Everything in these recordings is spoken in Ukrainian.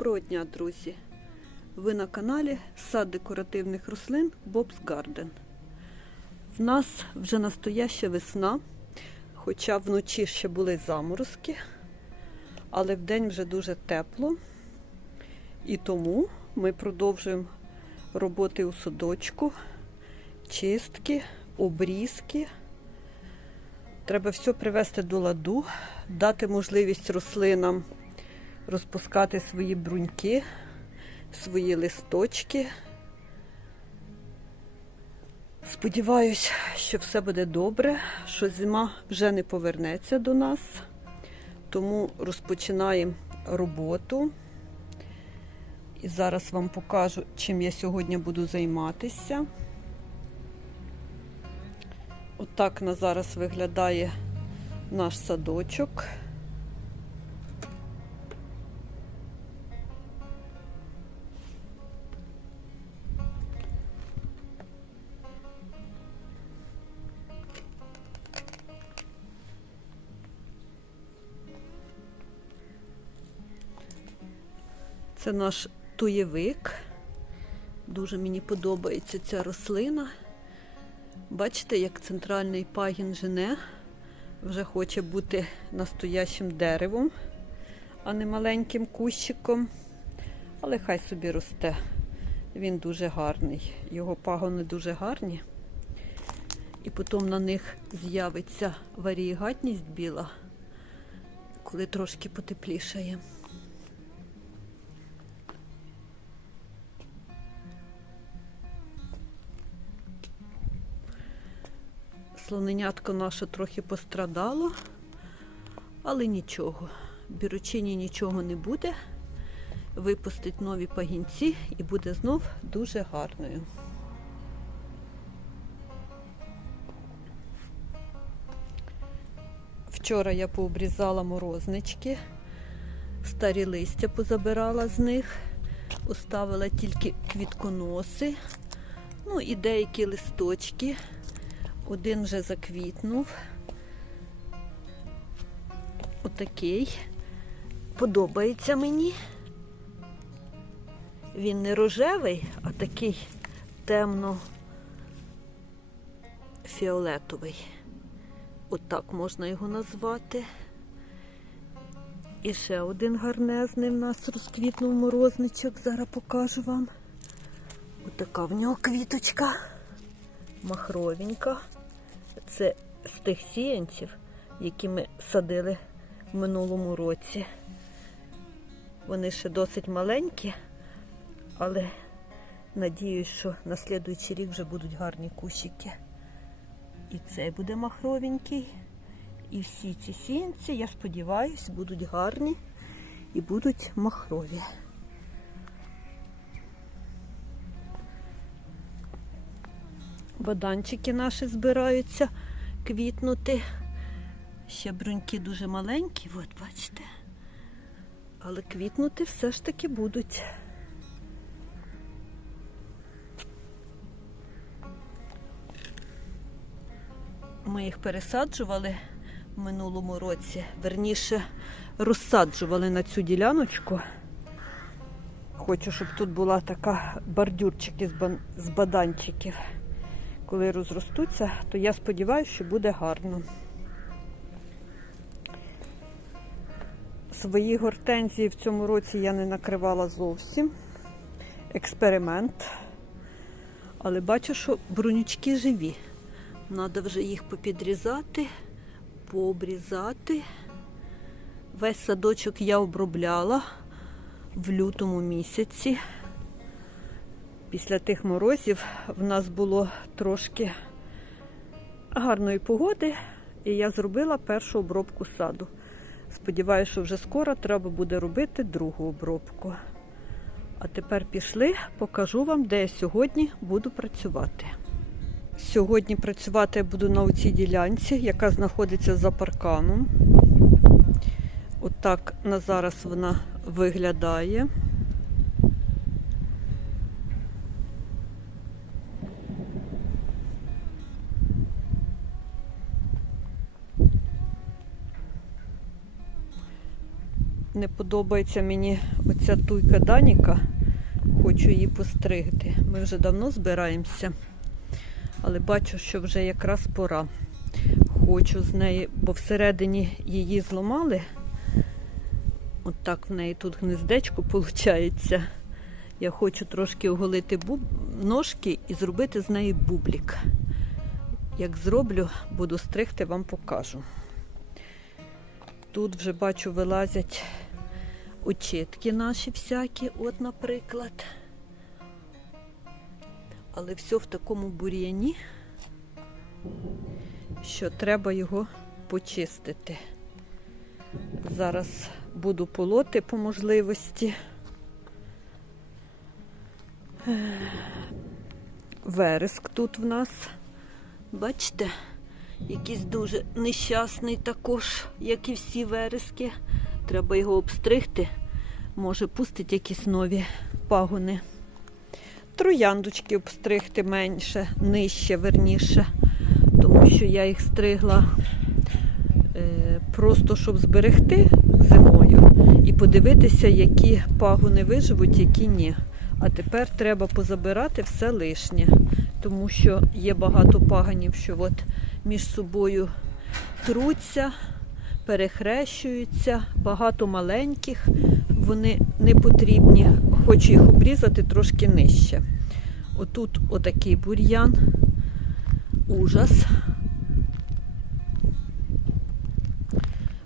Доброго дня, друзі! Ви на каналі Сад декоративних рослин Bob's Garden. В нас вже настояща весна, хоча вночі ще були заморозки, але вдень вже дуже тепло. І тому ми продовжуємо роботи у садочку, чистки, обрізки. Треба все привести до ладу, дати можливість рослинам розпускати свої бруньки, свої листочки. Сподіваюсь, що все буде добре, що зима вже не повернеться до нас, тому розпочинаємо роботу. І зараз вам покажу, чим я сьогодні буду займатися. Отак на зараз виглядає наш садочок. Це наш туєвик. Дуже мені подобається ця рослина. Бачите, як центральний пагін жене вже хоче бути настоящим деревом, а не маленьким кущиком. Але хай собі росте. Він дуже гарний. Його пагони дуже гарні. І потім на них з'явиться варієгатність біла, коли трошки потеплішає. Слоненятко наше трохи пострадало, але нічого. Бірочині нічого не буде. Випустить нові пагінці і буде знов дуже гарною. Вчора я пообрізала морознички, старі листя позабирала з них, оставила тільки квітконоси, ну і деякі листочки. Один вже заквітнув. Отакий. Подобається мені. Він не рожевий, а такий темно-фіолетовий. Отак можна його назвати. І ще один гарнезний в нас розквітнув морозничок. Зараз покажу вам. Отака в нього квіточка. Махровенька. Це з тих сіянців, які ми садили в минулому році. Вони ще досить маленькі, але надіюсь, що на слідуючий рік вже будуть гарні кущики. І цей буде махровенький. І всі ці сіянці, я сподіваюся, будуть гарні і будуть махрові. Баданчики наші збираються квітнути. Ще бруньки дуже маленькі, от бачите. Але квітнути все ж таки будуть. Ми їх пересаджували в минулому році, верніше розсаджували на цю діляночку. Хочу, щоб тут була така бордюрчики з баданчиків. Коли розростуться, то я сподіваюся, що буде гарно. Свої гортензії в цьому році я не накривала зовсім. Експеримент. Але бачу, що брунючки живі. Треба вже їх попідрізати, пообрізати. Весь садочок я обробляла в лютому місяці. Після тих морозів в нас було трошки гарної погоди, і я зробила першу обробку саду. Сподіваюся, що вже скоро треба буде робити другу обробку. А тепер пішли, покажу вам, де я сьогодні буду працювати. Сьогодні працювати я буду на цій ділянці, яка знаходиться за парканом. Отак на зараз вона виглядає. Не подобається мені оця туйка Даніка. Хочу її постригти. Ми вже давно збираємося, але бачу, що вже якраз пора. Хочу з неї, бо всередині її зламали. От так в неї тут гнездечко виходить. Я хочу трошки оголити буб... ножки і зробити з неї бублік. Як зроблю, буду стригти, вам покажу. Тут вже бачу, вилазять очітки наші всякі, от, наприклад. Але все в такому бур'яні, що треба його почистити. Зараз буду полоти по можливості. Вереск тут в нас. Бачите, якийсь дуже нещасний також, як і всі верески. Треба його обстригти. Може, пустить якісь нові пагони. Трояндочки обстригти менше, нижче, верніше, тому що я їх стригла е, просто щоб зберегти зимою і подивитися, які пагони виживуть, які ні. А тепер треба позабирати все лишнє, тому що є багато паганів, що от між собою труться, перехрещуються, багато маленьких, вони не потрібні. Хочу їх обрізати трошки нижче. Отут отакий бур'ян, ужас.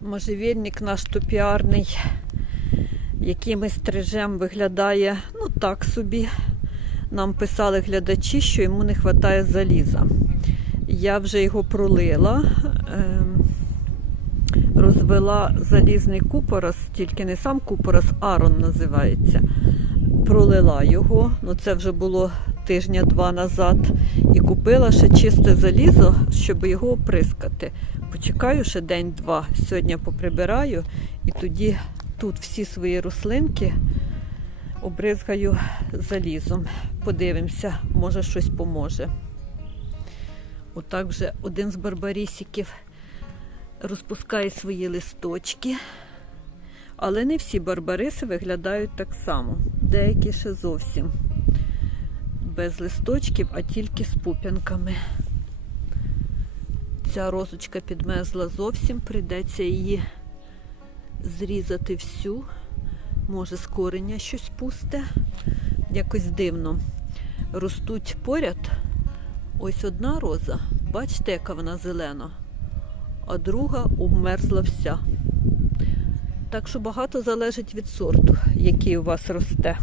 Можжевельник наш топіарний, який ми стрижем, виглядає ну так собі. Нам писали глядачі, що йому не вистачає заліза. Я вже його пролила, ем, розвела залізний купорос, тільки не сам купорос, арон називається. Пролила його, ну це вже було тижня-два назад, і купила ще чисте залізо, щоб його оприскати. Почекаю ще день-два. Сьогодні поприбираю і тоді тут всі свої рослинки обризгаю залізом. Подивимося, може щось поможе. Отак вже один з барбарісиків розпускає свої листочки. Але не всі барбариси виглядають так само. Деякі ще зовсім без листочків, а тільки з пуп'янками. Ця розочка підмерзла зовсім, прийдеться її зрізати всю. Може, з кореня щось пусте. Якось дивно. Ростуть поряд. Ось одна роза, бачите, яка вона зелена, а друга обмерзла вся. Так що багато залежить від сорту, який у вас росте.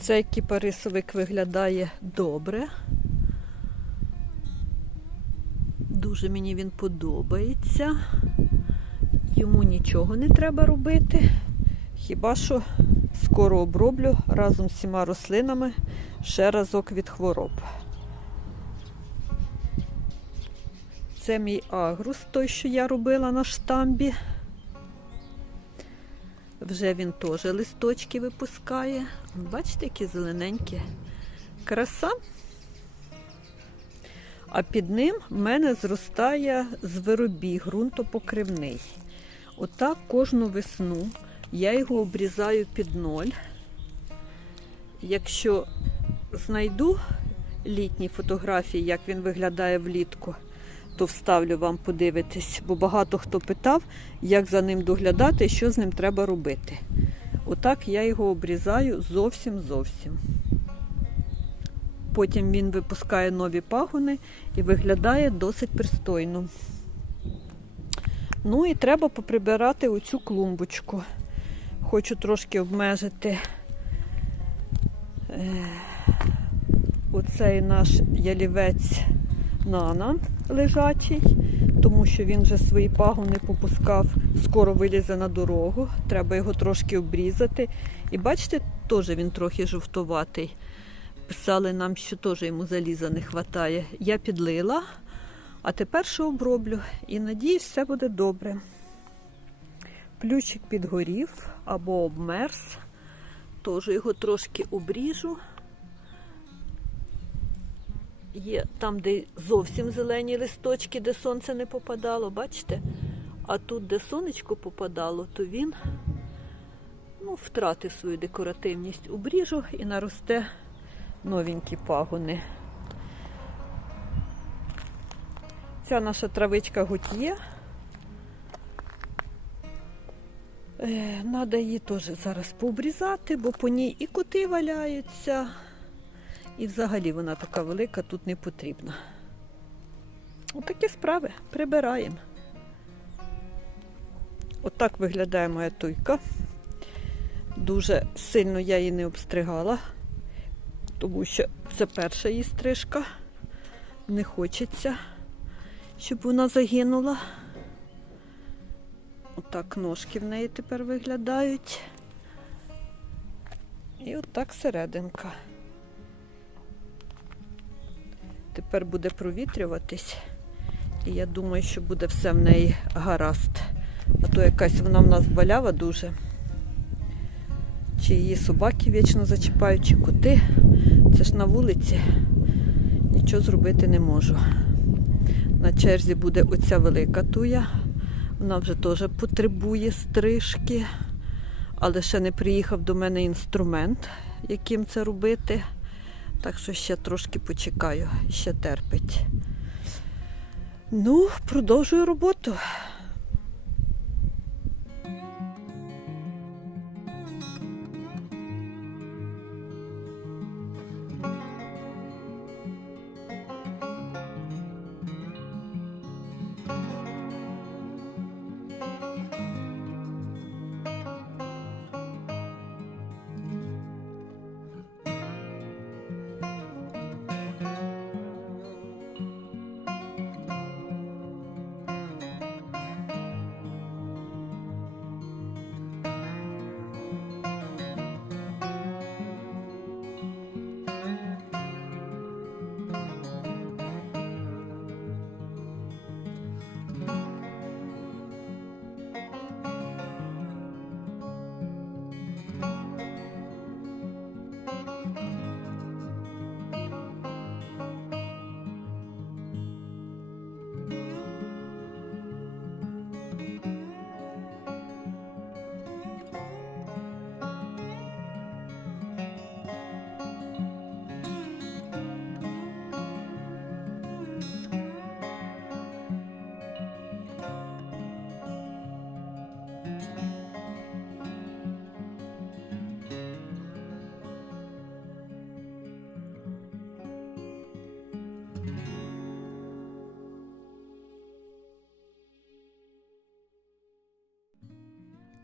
Цей кіпарисовик виглядає добре. Дуже мені він подобається. Йому нічого не треба робити. Хіба що скоро оброблю разом з всіма рослинами ще разок від хвороб. Це мій агрус, той, що я робила на штамбі. Вже він теж листочки випускає. Бачите, які зелененькі. Краса. А під ним в мене зростає зверобій, ґрунтопокривний. Отак кожну весну я його обрізаю під ноль. Якщо знайду літні фотографії, як він виглядає влітку, то вставлю вам подивитись, бо багато хто питав, як за ним доглядати і що з ним треба робити. Отак я його обрізаю зовсім зовсім. Потім він випускає нові пагони і виглядає досить пристойно. Ну і треба поприбирати оцю клумбочку. Хочу трошки обмежити е, оцей наш ялівець нана лежачий, тому що він вже свої пагони попускав, скоро вилізе на дорогу. Треба його трошки обрізати. І бачите, теж він трохи жовтуватий. Писали нам, що теж йому заліза не вистачає. Я підлила, а тепер що оброблю і надіюсь, все буде добре. Плющик підгорів або обмерз. Теж його трошки обріжу. Є там, де зовсім зелені листочки, де сонце не попадало, бачите? А тут, де сонечко попадало, то він ну, втратив свою декоративність. Убріжу і наросте новенькі пагони. Ця наша травичка готє. Треба її теж зараз пообрізати, бо по ній і коти валяються, і взагалі вона така велика, тут не потрібна. Отакі справи прибираємо. Отак виглядає моя туйка. Дуже сильно я її не обстригала, тому що це перша її стрижка. Не хочеться, щоб вона загинула. Отак ножки в неї тепер виглядають. І отак серединка. Тепер буде провітрюватись. І я думаю, що буде все в неї гаразд. А то якась вона в нас болява дуже. Чи її собаки вічно зачіпають, чи коти. Це ж на вулиці. Нічого зробити не можу. На черзі буде оця велика туя. Вона вже теж потребує стрижки, але ще не приїхав до мене інструмент, яким це робити. Так що ще трошки почекаю, ще терпить. Ну, продовжую роботу.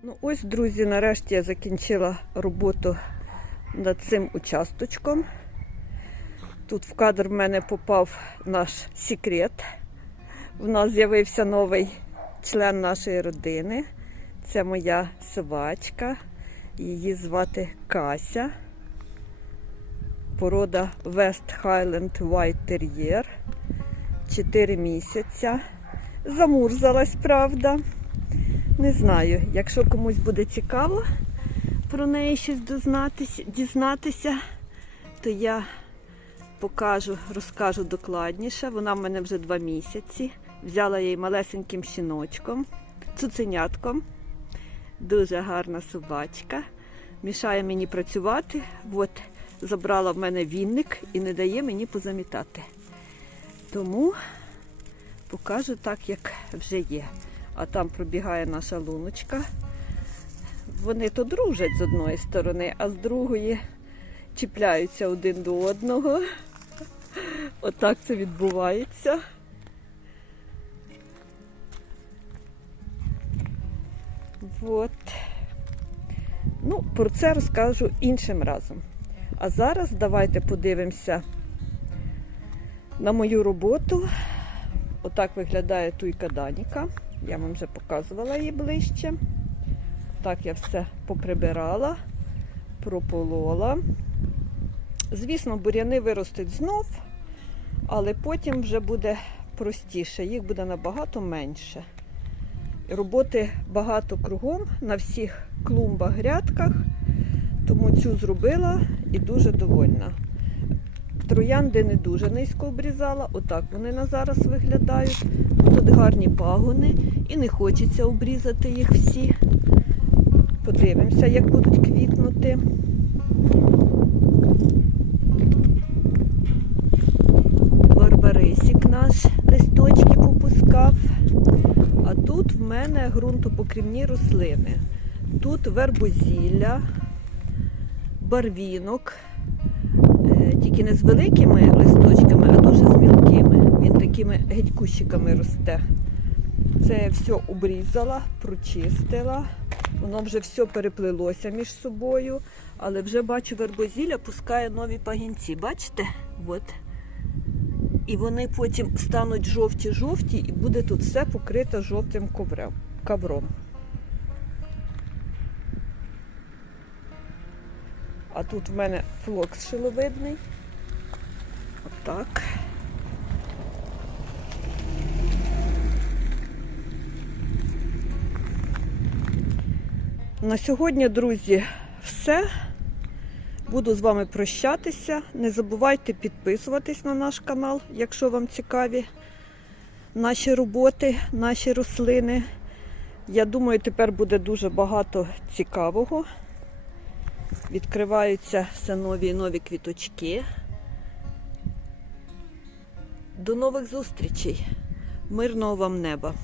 Ну ось, друзі, нарешті я закінчила роботу над цим участочком. Тут в кадр в мене попав наш секрет. В нас з'явився новий член нашої родини. Це моя собачка. Її звати Кася. Порода West Highland White Terrier. 4 місяця. Замурзалась, правда. Не знаю, якщо комусь буде цікаво про неї щось дознатися, дізнатися, то я покажу, розкажу докладніше. Вона в мене вже два місяці. Взяла її малесеньким щіночком, цуценятком. Дуже гарна собачка. Мішає мені працювати. От забрала в мене вінник і не дає мені позамітати. Тому покажу так, як вже є а там пробігає наша луночка. Вони то дружать з одної сторони, а з другої чіпляються один до одного. Отак це відбувається. От. Ну, про це розкажу іншим разом. А зараз давайте подивимося на мою роботу. Отак виглядає туйка Даніка. Я вам вже показувала її ближче. Так я все поприбирала, прополола. Звісно, буряни виростуть знов, але потім вже буде простіше, їх буде набагато менше. Роботи багато кругом на всіх клумбах, грядках, тому цю зробила і дуже довольна. Троянди не дуже низько обрізала, отак вони на зараз виглядають. Тут гарні пагони і не хочеться обрізати їх всі. Подивимося, як будуть квітнути. Барбарисік наш листочки попускав. А тут в мене ґрунтопокрівні рослини. Тут вербозілля, барвінок, тільки не з великими листочками, а дуже з мілкими. Він такими геть кущиками росте. Це все обрізала, прочистила. Воно вже все переплилося між собою, але вже бачу, вербозілля пускає нові пагінці. Бачите? От. І вони потім стануть жовті-жовті, і буде тут все покрито жовтим ковром. А тут в мене флокс шиловидний. Отак. На сьогодні, друзі, все. Буду з вами прощатися. Не забувайте підписуватись на наш канал, якщо вам цікаві наші роботи, наші рослини. Я думаю, тепер буде дуже багато цікавого. Відкриваються все нові і нові квіточки. До нових зустрічей. Мирного вам неба!